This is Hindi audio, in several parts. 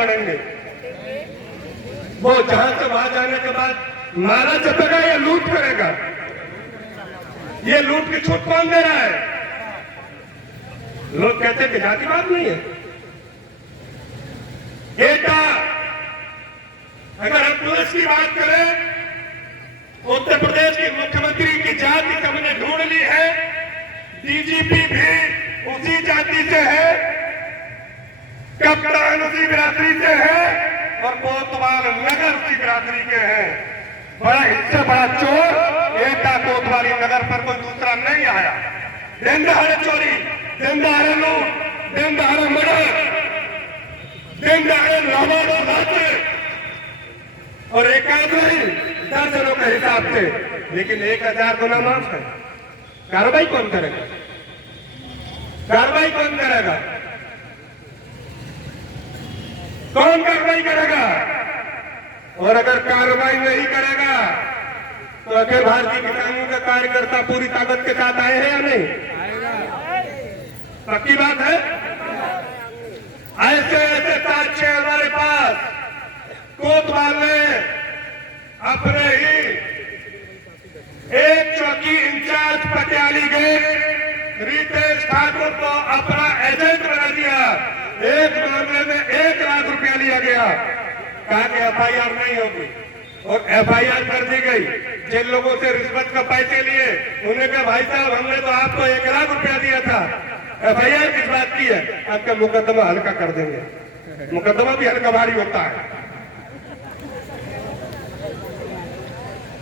बढ़ेंगे। वो जहां से वहां जाने के बाद नारा जपेगा या लूट करेगा? ये लूट की छूट कौन दे रहा है? लोग कहते हैं कि जातिवाद नहीं है। एटा, अगर हम पुलिस की बात करें, उत्तर प्रदेश के मुख्यमंत्री की जाति हमने ढूंढ ली है। डीजीपी भी उसी जाति से है, कप्तान उसी बिरादरी से है और कोतवाल नगर उसी बिरादरी के हैं। बड़ा इससे बड़ा चोर एटा कोतवाली नगर पर कोई दूसरा नहीं आया। दिन दहाड़े चोरी, दिन दहाड़े लूट, दिन दहाड़े मर्डर, दिन दहाड़े लावाद और एकाध नहीं दर्जनों के हिसाब से, लेकिन 1000 गुना माफ है। कार्रवाई कौन करेगा? कार्रवाई कौन करेगा? कौन कार्रवाई करेगा? और अगर कार्रवाई नहीं करेगा तो अखिल भारतीय किसानों का कार्यकर्ता पूरी ताकत के साथ आए हैं या नहीं? पक्की बात है। ऐसे ऐसे साक्ष्य हमारे पास। कोतवाल ने अपने ही एक चौकी इंचार्ज पटियाली गए रितेश ठाकुर को अपना एजेंट बना दिया। एक मामले में 1 लाख रुपया लिया गया, कहा कि एफआईआर नहीं होगी और एफआईआर कर दी गई। जिन लोगों से रिश्वत का पैसे लिए उन्हें कहा भाई साहब हमने तो आपको 1 लाख रुपया दिया था, एफआईआर किस बात की है? आपका मुकदमा हल्का कर देंगे। मुकदमा भी हल्का भारी होता है।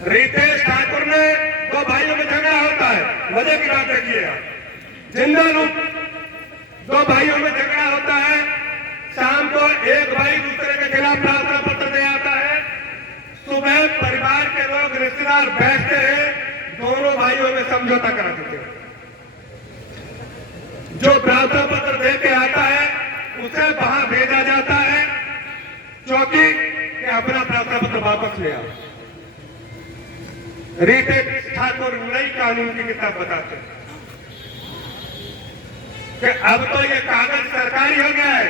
रितेश ठाकुर ने 2 भाइयों में झगड़ा होता है, मजे की बात देखिए आप। जिंदा लोग 2 भाइयों में झगड़ा होता है। शाम को एक भाई दूसरे के खिलाफ प्रार्थना पत्र दे आता है। सुबह परिवार के लोग रिश्तेदार बैठते हैं, दोनों भाइयों में समझौता करा देते हैं। जो प्रार्थना पत्र दे के आता है उसे वहां भेजा जाता है चौकी कि अपना प्रार्थना पत्र वापस ले आओ। रितेश ठाकुर नई कानून की किताब बताते हैं कि अब तो ये कागज सरकारी हो गया है।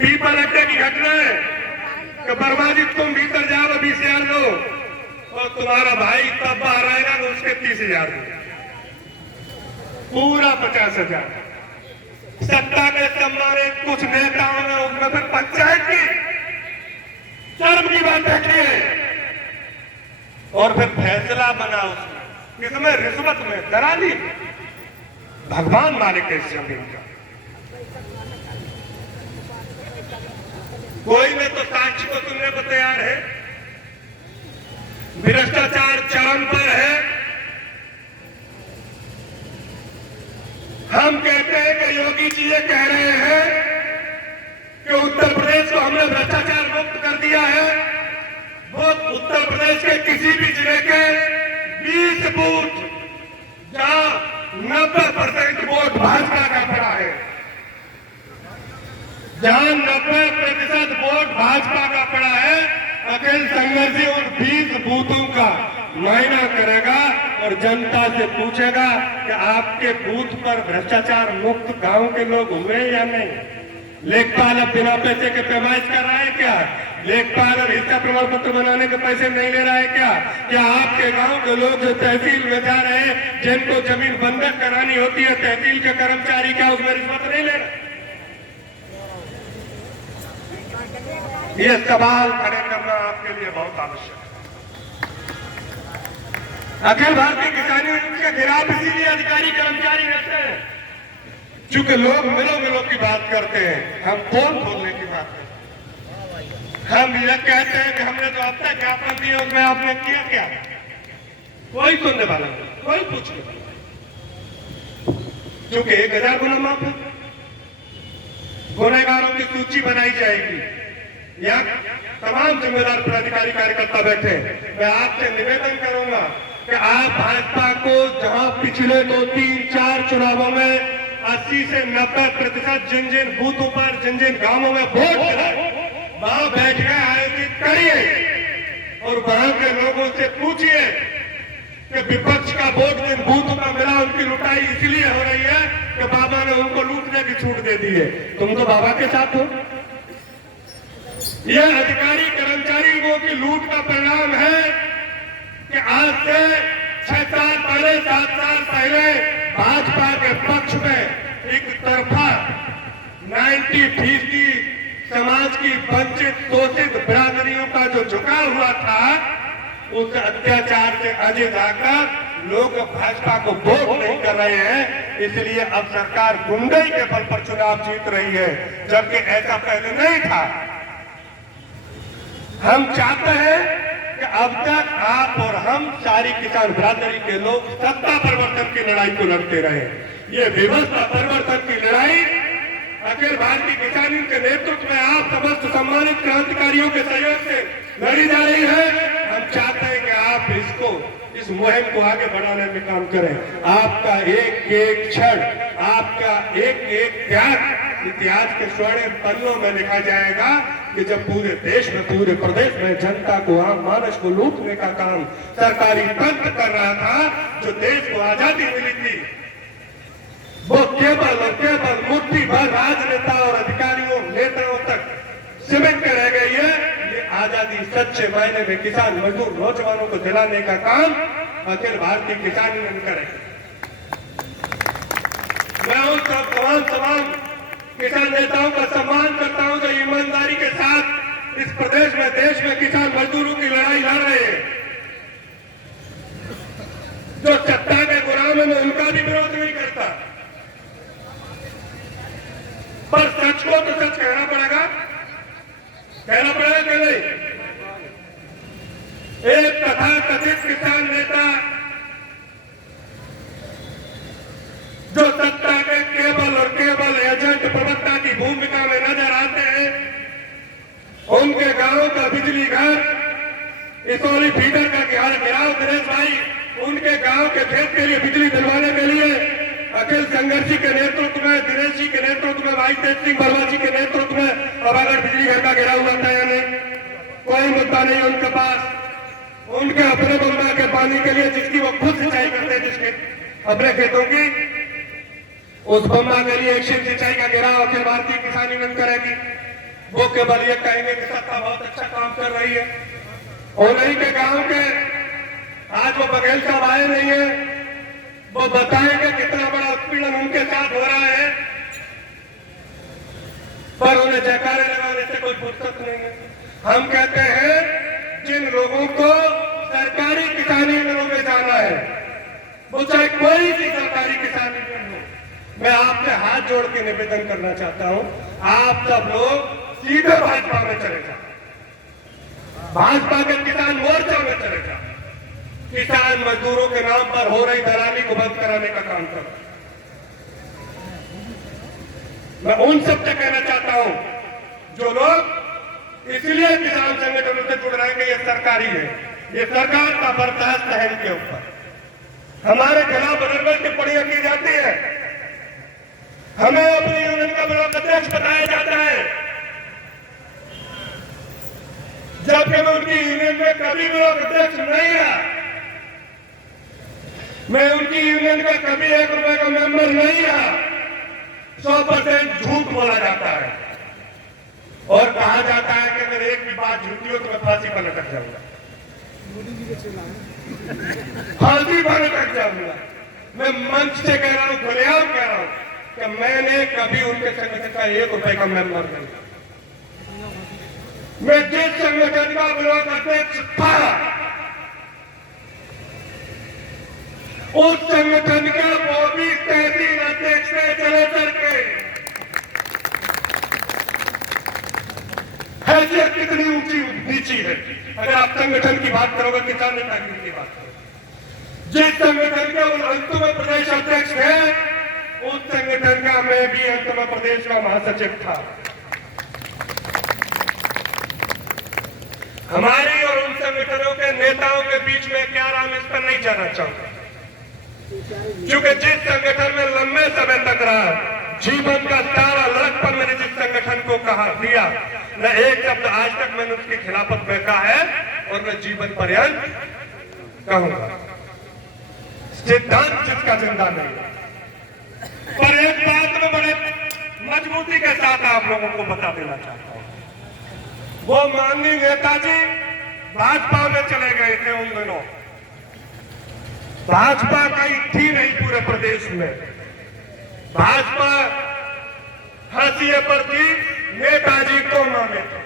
पीपल अड्डे की घटना है कि बर्बादी तुम भीतर जाओ 20,000 लो और तुम्हारा भाई तब बाहर आएगा तो उसके 30,000 दो, पूरा 50,000। सत्ता के सम्मानित कुछ नेताओं ने उसमें फिर पंचायत की शर्म की बात देखी और फिर फैसला बना उसमें, किसमें? रिश्वत में, दलाली। भगवान मालिक है इस जमीन का। कोई में तो साक्षी को सुनने को तैयार है। भ्रष्टाचार चरम पर है। हम कहते हैं कि योगी जी ये कह रहे हैं कि उत्तर प्रदेश को हमने भ्रष्टाचार मुक्त कर दिया है। वो उत्तर प्रदेश के किसी भी जिले के 20 बूथ जहां 90% वोट भाजपा का पड़ा है, जहां 90% वोट भाजपा का पड़ा है, अखिल संघर्षी उन 20 बूथों का मुआयना करेगा और जनता से पूछेगा कि आपके बूथ पर भ्रष्टाचार मुक्त गांव के लोग हुए या नहीं। लेखपाल अब बिना पैसे के पैमाइश कर रहा है क्या? लेखपाल अब हिस्सा प्रमाण पत्र बनाने के पैसे नहीं ले रहा है क्या? क्या आपके गांव के लोग जो तहसील में जा रहे हैं, जिनको जमीन बंधक करानी होती है, तहसील के कर्मचारी क्या उसमें रिश्वत नहीं ले रहे? ये सवाल खड़े करना आपके लिए बहुत आवश्यक है। अखिल भारतीय किसान यूनियन के खिलाफ इसीलिए अधिकारी कर्मचारी रहते हैं, चूंकि लोग मिलो की बात करते हैं, हम पोल खोलने की बात करते हैं। हम ये कहते हैं कि हमने तो अब तक ज्ञापन दिए, उसमें आपने किया क्या? कोई सुनने वाला नहीं, कोई पूछने वाला। चूंकि 1000 गुना माफ है। गुनहगारों की सूची बनाई जाएगी। यहाँ तमाम जिम्मेदार पदाधिकारी कार्यकर्ता बैठे। मैं आपसे निवेदन करूंगा कि आप भाजपा को जहां पिछले 2, 3, 4 चुनावों में 80 से 90% जिन जिन बूथों पर, जिन जिन गांवों में वोट गिराए, वहां बैठकर आयोजित करिए और वहां के लोगों से पूछिए कि विपक्ष का वोट जिन बूथों का मिला उनकी लुटाई इसलिए हो रही है कि बाबा ने उनको लूटने की छूट दे दी है। तुम तो बाबा के साथ हो। यह अधिकारी कर्मचारी लोगों की लूट का परिणाम है कि आज से 6 साल पहले 7 साल पहले भाजपा के पक्ष में एक तरफा 90% समाज की वंचित शोषित बिरादरियों का जो झुकाव हुआ था, उस अत्याचार से अजय जाकर लोग भाजपा को वोट नहीं कर रहे हैं। इसलिए अब सरकार गुंडाई के बल पर चुनाव जीत रही है, जबकि ऐसा पहले नहीं था। हम चाहते हैं कि अब तक आप और हम सारी किसान बिरादरी के लोग सत्ता परिवर्तन की लड़ाई को लड़ते रहे। ये व्यवस्था परिवर्तन की लड़ाई अखिल भारतीय किसान यूनियन के नेतृत्व में आप समस्त सम्मानित क्रांतिकारियों के सहयोग से लड़ी जा रही है। हम चाहते हैं कि आप इस मुहिम को आगे बढ़ाने में काम करें। आपका एक एक क्षण, आपका एक एक त्याग इतिहास के स्वर्णिम पन्नों में लिखा जाएगा कि जब पूरे देश में, पूरे प्रदेश में जनता को, आम मानस को लूटने का काम सरकारी तंत्र कर रहा था, जो देश को आजादी मिली थी, वो केवल और केवल मुट्ठी भर राजनेता और अधिकारियों नेताओं तक सीमित रह गई है। ये आजादी सच्चे मायने में किसान मजदूर नौजवानों को दिलाने का काम अखिल भारतीय किसान यूनियन करे। मैं उन सब तमाम किसान नेताओं का सम्मान करता हूं जो ईमानदारी के साथ इस प्रदेश में, देश में किसान मजदूरों की लड़ाई लड़ रहे हैं। जो सत्ता के गुलाम है मैं उनका भी विरोध नहीं करता, पर सच को तो सच कहना पड़ेगा कि नहीं। एक तथाकथित किसान नेता जो सत्ता के केवल और केवल एजेंट प्रवक्ता की भूमिका में नजर आते हैं, उनके गांव का बिजली घर इसौली फीडर का गिराव दिनेश भाई, उनके गांव के खेत के लिए बिजली दिलवाने के लिए अखिल संघर्ष जी के नेतृत्व में, दिनेश जी के नेतृत्व में, भाई तेज सिंह वर्मा जी के नेतृत्व में अगर बिजली घर का घेराव हुआ था या नहीं, कोई मुद्दा नहीं उनके पास। उनके अपने बंदा के पानी के लिए जिसकी वो खुद सिंचाई करते हैं, जिसके अपने खेतों की, उस बम्बा के लिए एक सिंचाई का घेराव अखिल भारतीय किसान यूनियन करेगी। वो केवल ये कहेंगे कि सत्ता बहुत अच्छा काम कर रही है। और नहीं के गांव के आज वो बघेल साहब आए नहीं है, वो बताएंगे कितना बड़ा उत्पीड़न उनके साथ हो रहा है, पर उन्हें जयकारे लगाने से कोई फुर्सत नहीं है। हम कहते हैं जिन लोगों को सरकारी किसानी यूनियनों में जाना है, वो चाहे कोई भी सरकारी किसानी यूनियन हो, मैं आपसे हाथ जोड़ के निवेदन करना चाहता हूं, आप सब लोग सीधे भाजपा में चले जाओ, भाजपा के किसान मोर्चा में चले जाओ, किसान मजदूरों के नाम पर हो रही दलाली को बंद कराने का काम करो। मैं उन सबसे कहना चाहता हूं जो लोग इसलिए किसान संगठनों से जुड़ रहे हैं कि ये सरकारी है, ये सरकार का बर्दाश्त है इनके ऊपर, हमारे खिलाफ बदल टिप्पणियां की जाती है, हमें अपनी यूनियन का ब्लॉक अध्यक्ष बताया जाता है, जबकि मैं उनकी यूनियन में कभी ब्लॉक अध्यक्ष नहीं रहा, मैं उनकी यूनियन का कभी 1 रुपए का मेंबर नहीं रहा। 100% झूठ बोला जाता है और कहा जाता है कि अगर एक भी बात झूठी हो तो मैं फांसी पर लटक जाऊंगा, फांसी पर लटक जाऊंगा। मैं मंच से कह रहा हूं, खुलेआम कह रहा हूं कि मैंने कभी उनके संगठन का 1 रुपए का मेंबर नहीं, मैं जिस संगठन का ब्लॉक अध्यक्ष था उस संगठन का वो भी तहसील अध्यक्ष से चले करके हैसियत कितनी ऊंची नीची है। अगर आप संगठन की बात करोगे, किसान नेतागिरी की बात करोगे, जिस संगठन के उन अंत में प्रदेश अध्यक्ष है, उस संगठन का मैं भी अंत में प्रदेश का महासचिव था। हमारी और उन संगठनों के नेताओं के बीच में क्या राम, इस पर नहीं जाना चाहूंगा, क्योंकि जिस संगठन में लंबे समय तक रहा, जीवन का सारा लड़कपन मैंने जिस संगठन को कहा दिया, न एक शब्द आज तक मैंने उसकी खिलाफत में कहा है और मैं जीवन पर्यंत कहूंगा। सिद्धांत जिसका जिंदा नहीं है। पर एक बात में बड़े मजबूती के साथ आप लोगों को बता देना चाहता हूं, वो माननीय नेताजी भाजपा में चले गए थे उन दिनों। भाजपा कहीं थी नहीं पूरे प्रदेश में। भाजपा हाशिए पर थी, नेताजी को माने थे।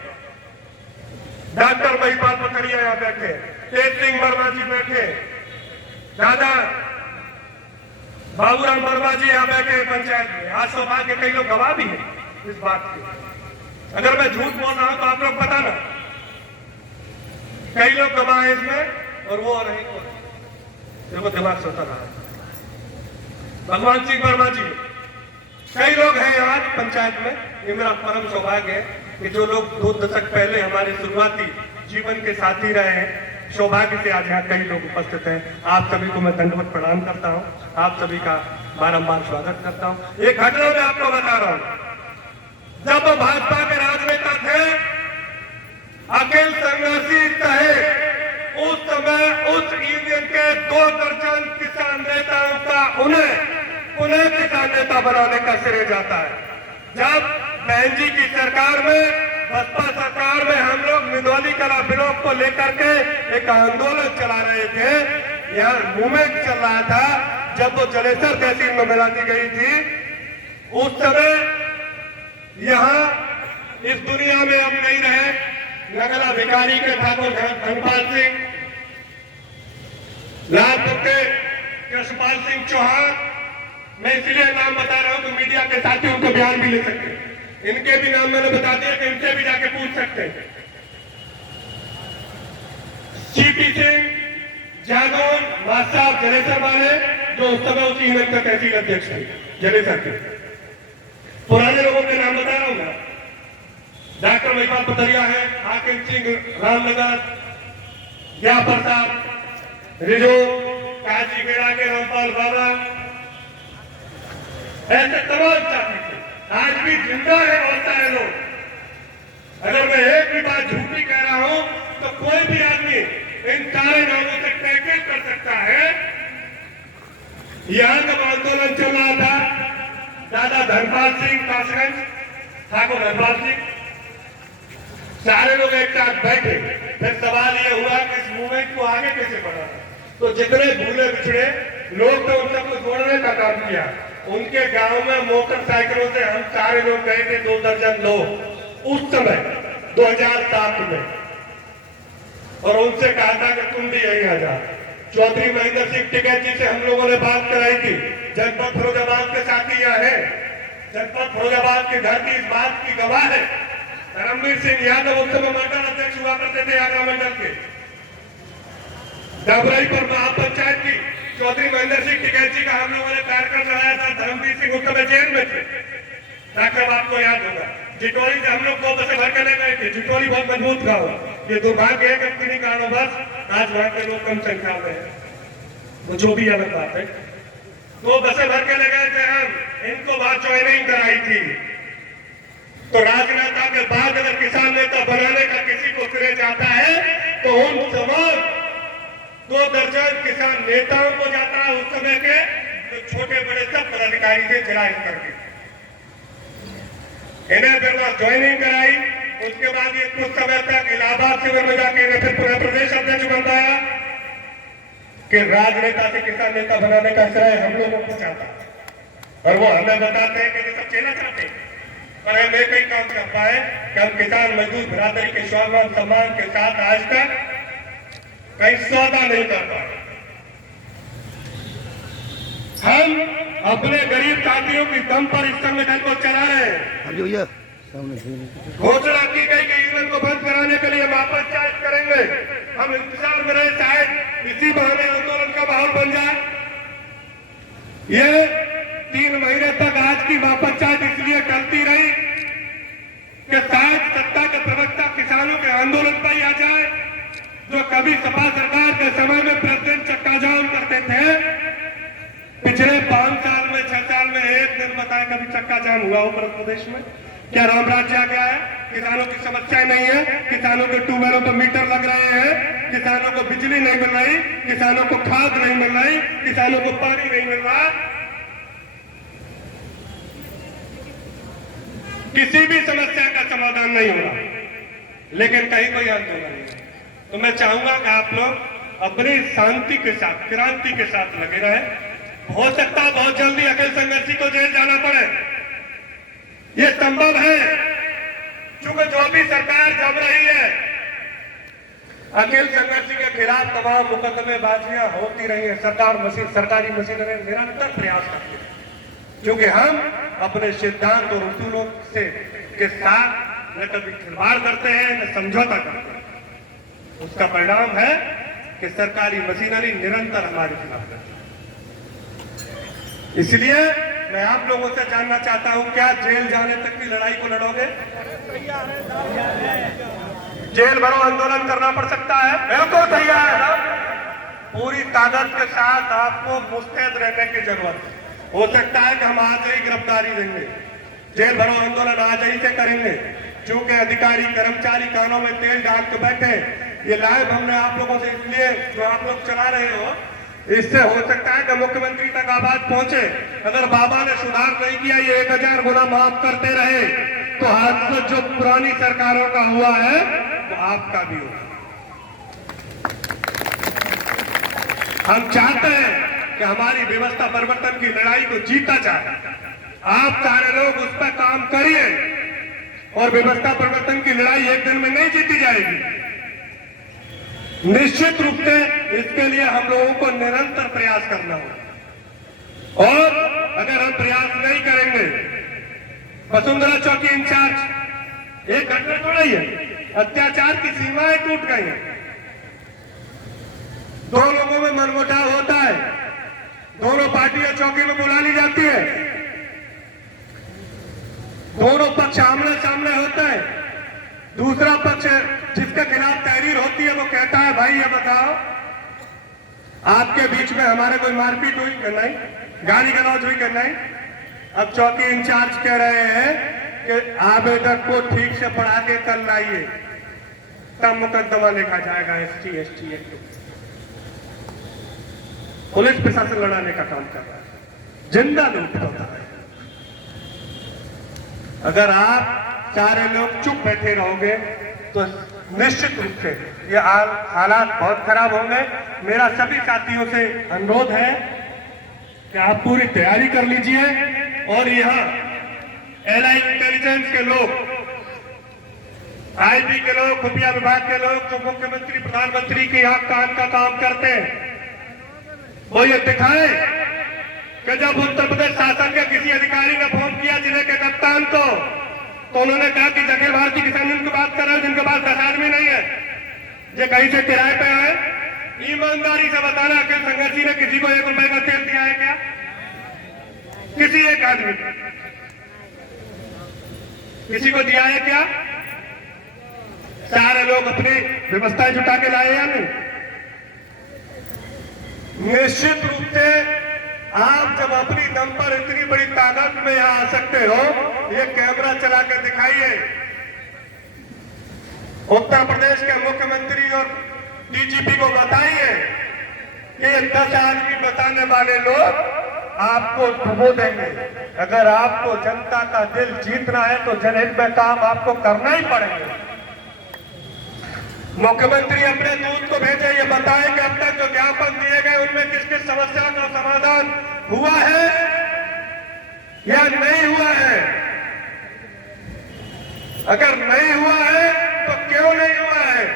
डॉक्टर महिपाल पकड़िया यहां बैठे, तेज सिंह वर्मा जी बैठे, दादा बाबूराम वर्मा जी यहां बैठे पंचायत में। आज सौभाग्य कई लोग गवाह भी हैं इस बात के। अगर मैं झूठ बोल रहा हूं तो आप लोग बताना, कई लोग गवाह हैं इसमें। और वो नहीं को देखो दिमाग सोता रहा, भगवान सिंह वर्मा जी, कई लोग हैं आज पंचायत में। ये मेरा परम सौभाग्य है कि जो लोग 2 दशक पहले हमारे शुरुआती जीवन के साथी रहे हैं, सौभाग्य से आज यहाँ कई लोग उपस्थित हैं। आप सभी को मैं दंडवत प्रणाम करता हूँ, आप सभी का बारंबार स्वागत करता हूँ। एक घटना मैं आपको बता रहा हूँ, जब भाजपा के राजनेता थे अखिल संघर्षी तहे, उस समय उस यूनियन के 2 दर्जन किसान नेताओं का उन्हें किसान नेता बनाने का श्रेय जाता है। जब बहन जी की सरकार में, बसपा सरकार में हम लोग निदौली कला ब्लॉक को लेकर के एक आंदोलन चला रहे थे, यहाँ मूवमेंट चल रहा था, जब वो जलेसर तहसील में मिला दी गई थी, उस समय यहाँ इस दुनिया में अब नहीं रहे नगला भिखारी के ठाकुर धनपाल सिंह, लालपुर के कृष्णपाल सिंह चौहान। मैं इसलिए नाम बता रहा हूं कि मीडिया के साथी उनको बयान भी ले सकते हैं। इनके भी नाम मैंने बता दिया कि इनसे भी जाके पूछ सकते हैं। सीपी सिंह, जादौन, मास्टर जलेसर वाले, जो उस समय उसी यूनियन का तहसील अध्यक्ष थे जलेसर के। पुराने लोगों के नाम बता रहा हूं ना, डॉक्टर महिपाल पतरिया है, हाकिम सिंह रामनगर, ज्ञा प्रसाद रिजो, काजी बेड़ा के रामपाल बाबा, ऐसे तमाम साथी थे, आज भी जिंदा है बहुत सारे लोग। अगर मैं एक भी बात झूठी कह रहा हूं तो कोई भी आदमी इन सारे नामों से टैकेल कर सकता है। यहां जब आंदोलन चल रहा था, दादा धनपाल सिंह कासगंज, ठाकुर धनपाल सिंह, सारे लोग एक साथ बैठे। फिर सवाल यह हुआ कि इस मूवमेंट को आगे कैसे बढ़ाना। तो जितने भूले बिछड़े लोग थे उन सबको जोड़ने का काम किया। उनके गांव में मोटरसाइकिलों से हम सारे लोग गए थे, 2 दर्जन लोग उस समय 2007 में, और उनसे कहा था कि तुम भी यही आ जाओ। चौधरी महेंद्र सिंह टिकैत जी से हम लोगों ने बात कराई थी, जनपद फिरोजाबाद के साथी यहाँ है, जनपद फिरोजाबाद की धरती इस बात की गवाह है। धर्मवीर सिंह यादव उस समय मंडल अध्यक्ष हुआ करते थे आगरा मंडल के। डबराई पर महापंचायत की चौधरी महेंद्र सिंह टिकैत जी का हम लोगों ने कार्यक्रम चलाया था। धर्मवीर सिंह उस समय जेल में थे, डॉक्टर आपको याद होगा। जिटोली से हम लोग 2 बसें भर के ले गए थे। जिटोली बहुत मजबूत गाँव, ये दुर्भाग्य है कि किन्हीं कारणवश आज वहां के लोग कम संख्या में है, वो जो भी अलग बात है। 2 बसें भर के ले गए थे हम, इनको बात ज्वाइनिंग कराई थी। तो राजनेता के बाद अगर किसान नेता बनाने का किसी को श्रेय जाता है तो उन तमाम 2 दर्जन किसान नेताओं को जाता है, उस समय के तो छोटे बड़े सब पदाधिकारी से जिला स्तर के। इन्हें फिर वहां ज्वाइनिंग कराई। उसके बाद ये कुछ समय तक इलाहाबाद शिविर में जाके इन्हें फिर पूरा प्रदेश अध्यक्ष बन पाया कि राजनेता से किसान नेता बनाने का श्रेय हम लोगों को चाहता, और वो हमें बताते हैं कि ये सब चेला चाहते हैं। पर हम एक ही काम कर पाए कि हम किसान मजदूर बिरादरी के स्वाभिमान सम्मान के साथ आज तक कहीं सौदा नहीं कर पाए। हम अपने गरीब साथियों की दम पर इस संगठन को चला रहे हैं। घोषणा की गई कि यूनियन को बंद कराने के लिए महापंचायत करेंगे। हम इंतजार में रहे, शायद इसी बहाने आंदोलन का माहौल बन जाए। ये 3 महीने तक आज की महापंचायत इसलिए टलती रही कि शायद सत्ता के प्रवक्ता किसानों के आंदोलन पर ही आ जाए, जो कभी सपा सरकार के समय में प्रतिदिन चक्का जाम करते थे। पिछले 5 साल में 6 साल में एक दिन बताएं कभी चक्का जाम हुआ उत्तर प्रदेश में? क्या राम राज्य आ गया है? किसानों की समस्याएं नहीं है, किसानों के ट्यूबवेलों पर मीटर लग रहे हैं, किसानों को बिजली नहीं मिल रही, किसानों को खाद नहीं मिल रही, किसानों को पानी नहीं मिल रहा, किसी भी समस्या का समाधान नहीं हो रहा, लेकिन कहीं कोई आंदोलन नहीं है। तो मैं चाहूंगा कि आप लोग अपनी शांति के साथ, क्रांति के साथ लगे रहे। हो सकता है बहुत जल्दी अखिल संघर्षी को जेल जाना पड़े, ये संभव है, क्योंकि जो भी सरकार जम रही है, अखिल संघर्षी के खिलाफ तमाम मुकदमेबाजियां होती रही है। सरकारी मशीनरी निरंतर प्रयास करती है, क्योंकि हम अपने सिद्धांत और उसूलों से के साथ न कभी खिलवाड़ करते हैं न समझौता करते हैं। उसका परिणाम है कि सरकारी मशीनरी निरंतर हमारे खिलाफ करती है। इसलिए मैं आप लोगों से जानना चाहता हूं, क्या जेल जाने तक की लड़ाई को लड़ोगे? जेल भरो आंदोलन करना पड़ सकता है, बिल्कुल तैयार है ना? पूरी ताकत के साथ आपको मुस्तैद रहने की जरूरत है। हो सकता है कि हम आज ही गिरफ्तारी देंगे, जेल भरो आंदोलन आज ही से करेंगे, क्योंकि अधिकारी कर्मचारी कानों में तेल डाल के बैठे। ये लाइव हमने आप लोगों से इसलिए, जो आप लोग चला रहे हो, इससे हो सकता है कि मुख्यमंत्री तक आवाज पहुंचे। अगर बाबा ने सुधार नहीं किया, ये 1000 गुना माफ करते रहे, तो हादसा जो पुरानी सरकारों का हुआ है वो आपका भी होगा। हम चाहते हैं कि हमारी व्यवस्था परिवर्तन की लड़ाई को जीता जाए। आप सारे लोग उस पर काम करिए, और व्यवस्था परिवर्तन की लड़ाई एक दिन में नहीं जीती जाएगी। निश्चित रूप से इसके लिए हम लोगों को निरंतर प्रयास करना होगा, और अगर हम प्रयास नहीं करेंगे, वसुंधरा चौकी इंचार्ज एक घटना थोड़ा ही है, अत्याचार की सीमाएं टूट गई हैं। दो लोगों में मनमुटाव होता है, दोनों पार्टियां चौकी में बुला ली जाती है, दोनों पक्ष आमने सामने होता है, दूसरा पक्ष जिसके खिलाफ तहरीर होती है वो कहता है, भाई ये बताओ आपके बीच में हमारे कोई मारपीट हुई कि नहीं, गाली गलौज हुई कि नहीं? अब चौकी इंचार्ज कह रहे हैं कि आवेदक को ठीक से पढ़ा के कल लाइए, तब मुकदमा लिखा जाएगा ST ST एक्ट। पुलिस प्रशासन लड़ाने का काम कर रहा है, जिंदा लूट होता है। अगर आप सारे लोग चुप बैठे रहोगे तो निश्चित रूप से ये हालात बहुत खराब होंगे। मेरा सभी साथियों से अनुरोध है कि आप पूरी तैयारी कर लीजिए, और यहाँ LI इंटेलिजेंस के लोग, IB के लोग, खुफिया विभाग के लोग, जो मुख्यमंत्री प्रधानमंत्री की आंख कान का काम करते हैं, वो ये दिखाए कि जब उत्तर प्रदेश शासन के किसी अधिकारी ने फोन किया जिले के कप्तान को, तो उन्होंने कहा कि अखिल भारतीय किसान यूनियन की बात कर रहे हैं, जिनके पास 10 आदमी नहीं है, जो कहीं से किराए पे आए। ईमानदारी से बताना, अखिल संघर्षी ने किसी को 1 रुपए का तेल दिया है क्या? किसी एक आदमी किसी को दिया है क्या? सारे लोग अपनी व्यवस्थाएं जुटा के लाए या नहीं? निश्चित रूप से आप जब अपनी दम पर इतनी बड़ी ताकत में यहां आ सकते हो, ये कैमरा चला कर दिखाइए। उत्तर प्रदेश के मुख्यमंत्री और DGP को बताइए कि ये 10 आदमी बताने वाले लोग आपको डुबो देंगे। अगर आपको जनता का दिल जीतना है तो जनहित में काम आपको करना ही पड़ेगा। मुख्यमंत्री अपने दूत को भेजे, ये बताए कि अब तक जो ज्ञापन दिए गए उनमें किस किस समस्या का समाधान हुआ है या नहीं हुआ है। अगर नहीं हुआ है तो क्यों नहीं हुआ है,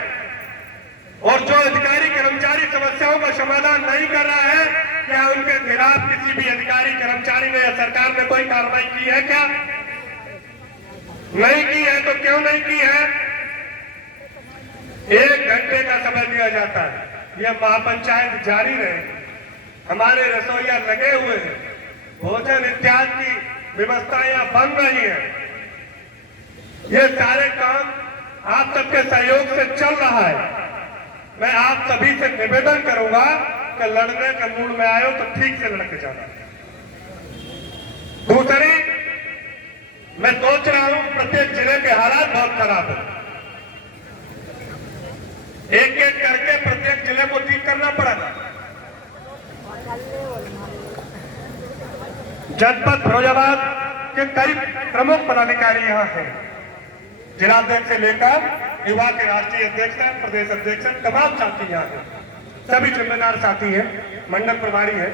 और जो अधिकारी कर्मचारी समस्याओं का समाधान नहीं कर रहा है, क्या उनके खिलाफ किसी भी अधिकारी कर्मचारी ने या सरकार ने कोई कार्रवाई की है क्या? नहीं की है तो क्यों नहीं की है? 1 घंटे का समय दिया जाता है, यह महापंचायत जारी रहे, हमारे रसोइया लगे हुए हैं, भोजन इत्यादि की व्यवस्थाएं बन रही है। ये सारे काम आप सबके सहयोग से चल रहा है। मैं आप सभी से निवेदन करूंगा कि लड़ने के मूड में आए हो तो ठीक से लड़के जाना। दूसरी, मैं सोच रहा हूं प्रत्येक जिले के हालात बहुत खराब है, एक एक करके प्रत्येक जिले को ठीक करना पड़ेगा। जनपद फिरोजाबाद के कई प्रमुख पदाधिकारी यहाँ हैं, जिलाध्यक्ष से लेकर युवा के राष्ट्रीय अध्यक्ष हैं, प्रदेश अध्यक्ष हैं, तमाम साथी यहाँ हैं, सभी जिम्मेदार साथी हैं, मंडल प्रभारी है।